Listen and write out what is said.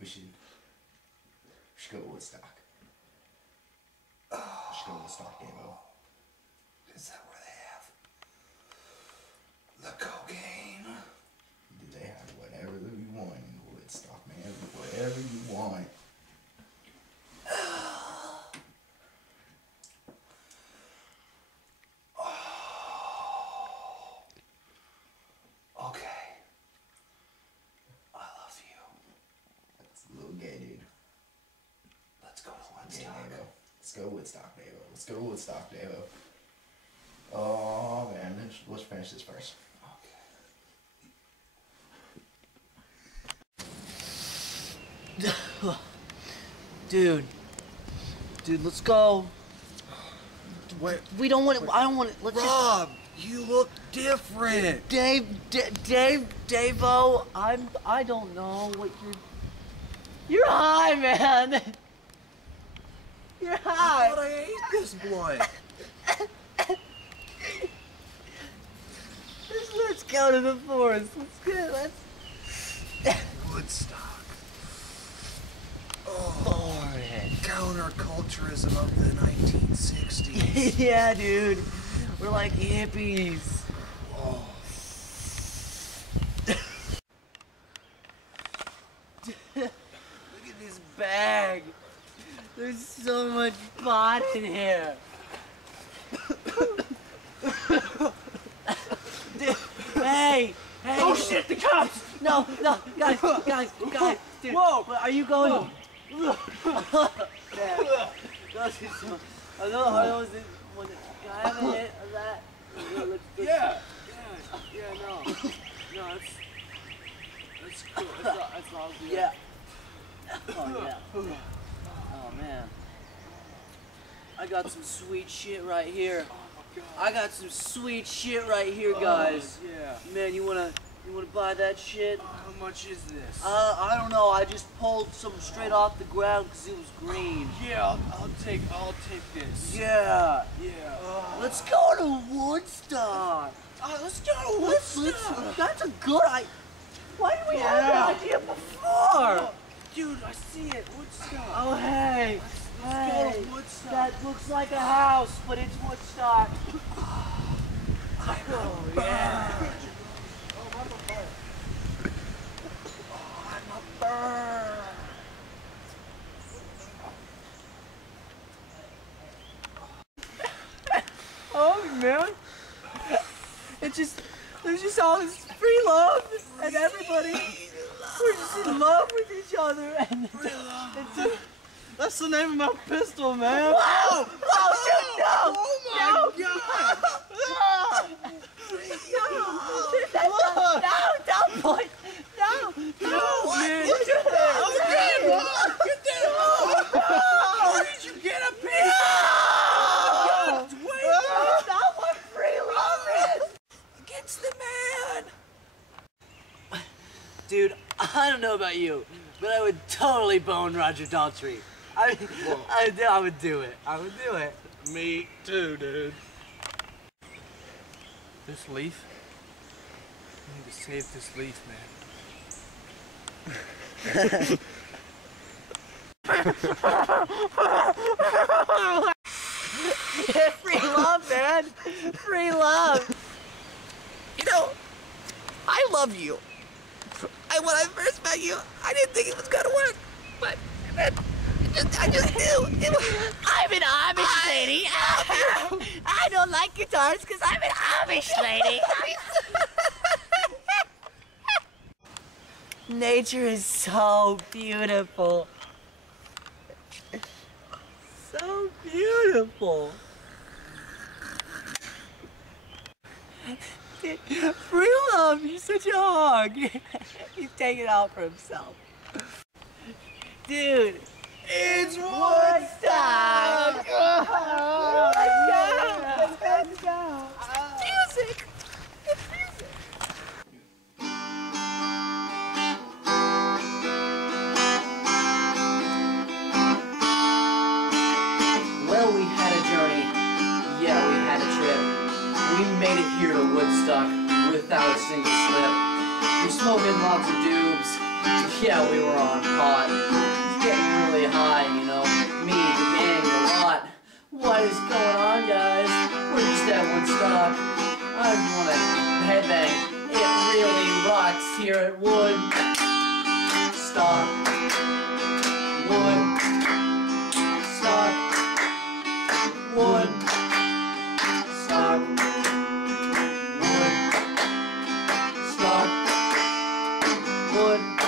We should go to Woodstock. We should go to Woodstock, Davo. Is that where they have the cocaine? Do they have whatever you want in Woodstock, man? Whatever you want. Okay. I love you. That's a little gay, dude. Let's go to Yeah, Woodstock. Davo. Let's go to Woodstock, Davo. Let's go to Woodstock, Davo. Oh, man. Let's finish this first. Dude, let's go. Wait, We don't want it. I don't want it. Let's Rob, you look different. just, Davo. I don't know what you're high, man. You're I high. thought I ate this blunt. Let's go to the forest. Let's Woodstock. Oh, Counterculturism of the 1960s. yeah, dude. We're like hippies. Oh. Look at this bag. There's so much pot in here. Dude, hey! Oh shit, the cops! No, guys, dude. Whoa. Are you going? Man, I know it. Can I have a hit of that? Yeah, no, that's cool. That's all good. Yeah. Oh yeah. Oh man. I got some sweet shit right here. I got some sweet shit right here, guys. Yeah. Man, you wanna buy that shit? How much is this? I don't know. I just pulled some straight off the ground because it was green. Yeah, I'll take this. Yeah. Yeah. Let's go to Woodstock. Let's go to Woodstock. That's a good idea. Why didn't we have that idea before? Dude, I see it. Woodstock. Oh, hey. Let's go to Woodstock. That looks like a house, but it's Woodstock. Oh, yeah. Oh, man. There's just all this free love, and everybody, we're just in love with each other. And That's the name of my pistol, man. Whoa! Oh, dude, no! Oh my god! No, don't point! No! Man. What you doing? Get that! How did you get up here? That's not what free love is! Against the man! Dude, I don't know about you, but I would totally bone Roger Daltrey. I would do it. I would do it. Me too, dude. This leaf? I need to save this leaf, man. Yeah, free love, man. Free love. You know, I love you. When I first met you, I didn't think it was gonna work, but I just knew. I'm an Amish lady. I don't like guitars because I'm an Amish lady. Nature is so beautiful. So beautiful. Free love, you're such a hog. He's taking it out for himself. Dude, it's Woodstock! Oh my God! Let's go! Music! It's music! Well, we had a journey. Yeah, we had a trip. We made it here to Woodstock without a single slip. We're smoking lots of doob, vibes. Yeah, we were on pot. Getting really high, you know. Me, the gang, a lot. What is going on, guys? We're just at Woodstock. I just want to headbang. It really rocks here at Woodstock. Woodstock. Woodstock. Woodstock. Wood.